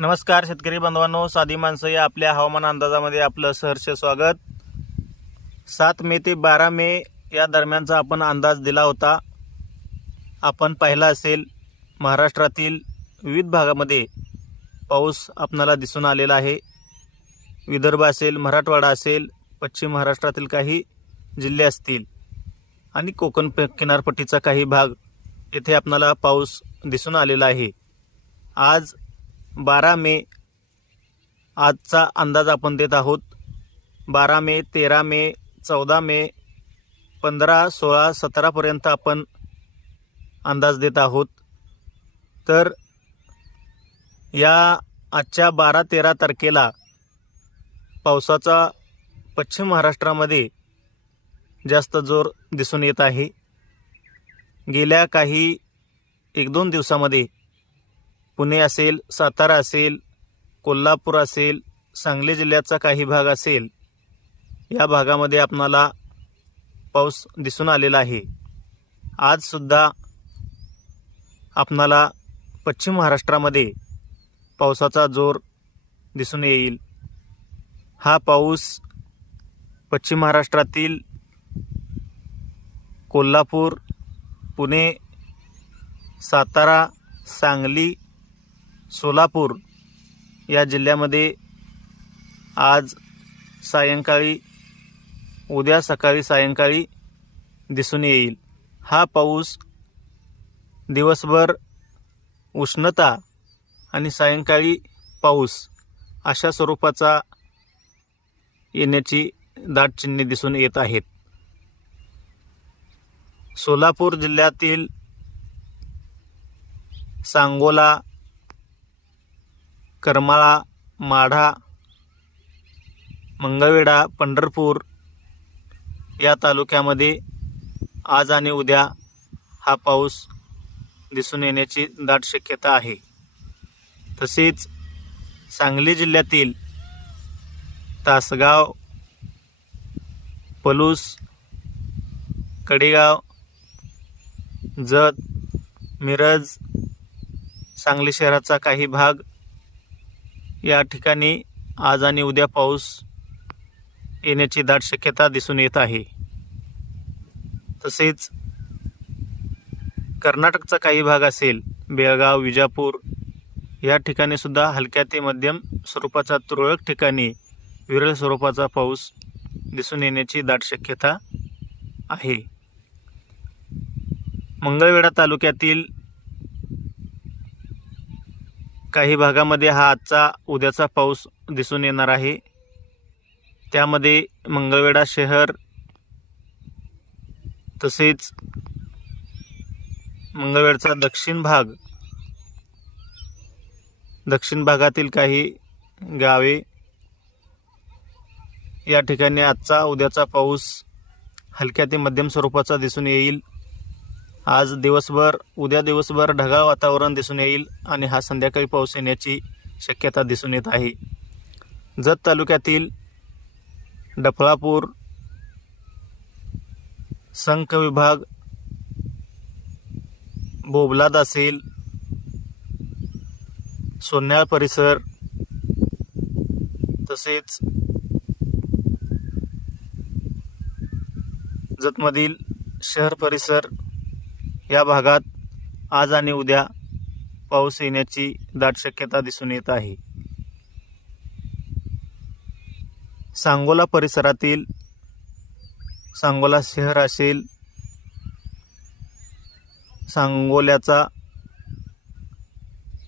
नमस्कार शेतकरी बांधवांनो साधी माणसं या आपल्या हवामान अंदाजामध्ये आपलं सहर्ष स्वागत. सात मे ते बारा मे या दरम्यानचा आपण अंदाज दिला होता. आपण पाहिला असेल महाराष्ट्रातील विविध भागामध्ये पाऊस आपणाला दिसून आलेला आहे. विदर्भ असेल मराठवाडा असेल पश्चिम महाराष्ट्रातील काही जिल्हे असतील आणि कोकण प- किनारपट्टीचा काही भाग येथे आपणाला पाऊस दिसून आलेला आहे. आज बारा मे आजचा अंदाज आपण देत आहोत. बारा मे तेरा मे चौदा मे पंधरा सोळा सतरापर्यंत आपण अंदाज देत आहोत. तर या आजच्या बारा तेरा तारखेला पावसाचा पश्चिम महाराष्ट्रामध्ये जास्त जोर दिसून येत आहे. गेल्या काही एक दोन दिवसामध्ये पुणे असेल सातारा असेल कोल्हापूर असेल सांगली जिल्ह्याचा काही भाग असेल या भागामध्ये आपणाला पाऊस दिसून आलेला आहे. आजसुद्धा आपणाला पश्चिम महाराष्ट्रामध्ये पावसाचा जोर दिसून येईल. हा पाऊस पश्चिम महाराष्ट्रातील कोल्हापूर पुणे सातारा सांगली सोलापूर या जिल्ह्यामध्ये आज सायंकाळी उद्या सकाळी सायंकाळी दिसून येईल. हा पाऊस दिवसभर उष्णता आणि सायंकाळी पाऊस अशा स्वरूपाचा येण्याची दाट चिन्हे दिसून येत आहेत. सोलापूर जिल्ह्यातील सांगोला करमाळा माढा मंगळवेढा पंढरपूर या तालुक्यामध्ये आज आणि उद्या हा पाऊस दिसून येण्याची दाट शक्यता आहे. तसेच सांगली जिल्ह्यातील तासगाव पलूस कडेगाव जत मिरज सांगली शहराचा काही भाग या ठिकाणी आज आणि उद्या पाऊस येण्याची दाट शक्यता दिसून येत आहे. तसेच कर्नाटकचा काही भाग असेल बेळगाव विजापूर या ठिकाणी सुद्धा हलक्या ते मध्यम स्वरूपाचा तुरळक ठिकाणी विरळ स्वरूपाचा पाऊस दिसून येण्याची दाट शक्यता आहे. मंगळवेढा तालुक्यातील काही भागामध्ये हा आजचा उद्याचा पाऊस दिसून येणार आहे. त्यामध्ये मंगळवेढा शहर तसेच मंगळवेढचा दक्षिण भाग दक्षिण भागातील काही गावे या ठिकाणी आजचा उद्याचा पाऊस हलक्या ते मध्यम स्वरूपाचा दिसून येईल. आज दिवसभर उद्या दिवसभर ढगाळ वातावरण दिसून येईल आणि हा संध्याकाळी पाऊस येण्याची शक्यता दिसून येत आहे. जत तालुक्यातील डफळापूर संख विभाग बोबलाद असेल सोन्याळ परिसर तसेच जतमधील शहर परिसर या भागात आज आणि उद्या पाऊस येण्याची दाट शक्यता दिसून येत आहे. सांगोला परिसरातील सांगोला शहर असेल सांगोल्याचा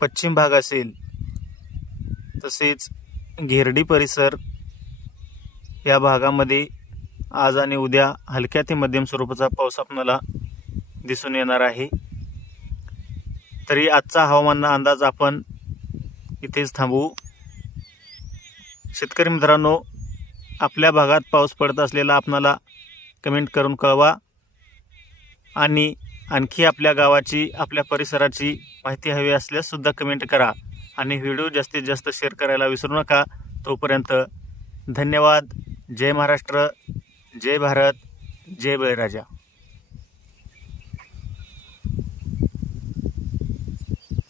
पश्चिम भाग असेल तसेच घेरडी परिसर या भागामध्ये आज आणि उद्या हलक्या ते मध्यम स्वरूपाचा पाऊस आपणाला दिसून येणार आहे. तरी आजचा हवामान अंदाज आपण इथेच थांबवू. शेतकरी मित्रांनो आपल्या भागात पाऊस पडत असलेला आपणाला कमेंट करून कळवा आणि आणखी आपल्या गावाची आपल्या परिसराची माहिती हवी असल्याससुद्धा कमेंट करा आणि व्हिडिओ जास्तीत जास्त शेअर करायला विसरू नका. तोपर्यंत धन्यवाद. जय महाराष्ट्र. जय भारत. जय बळीराजा.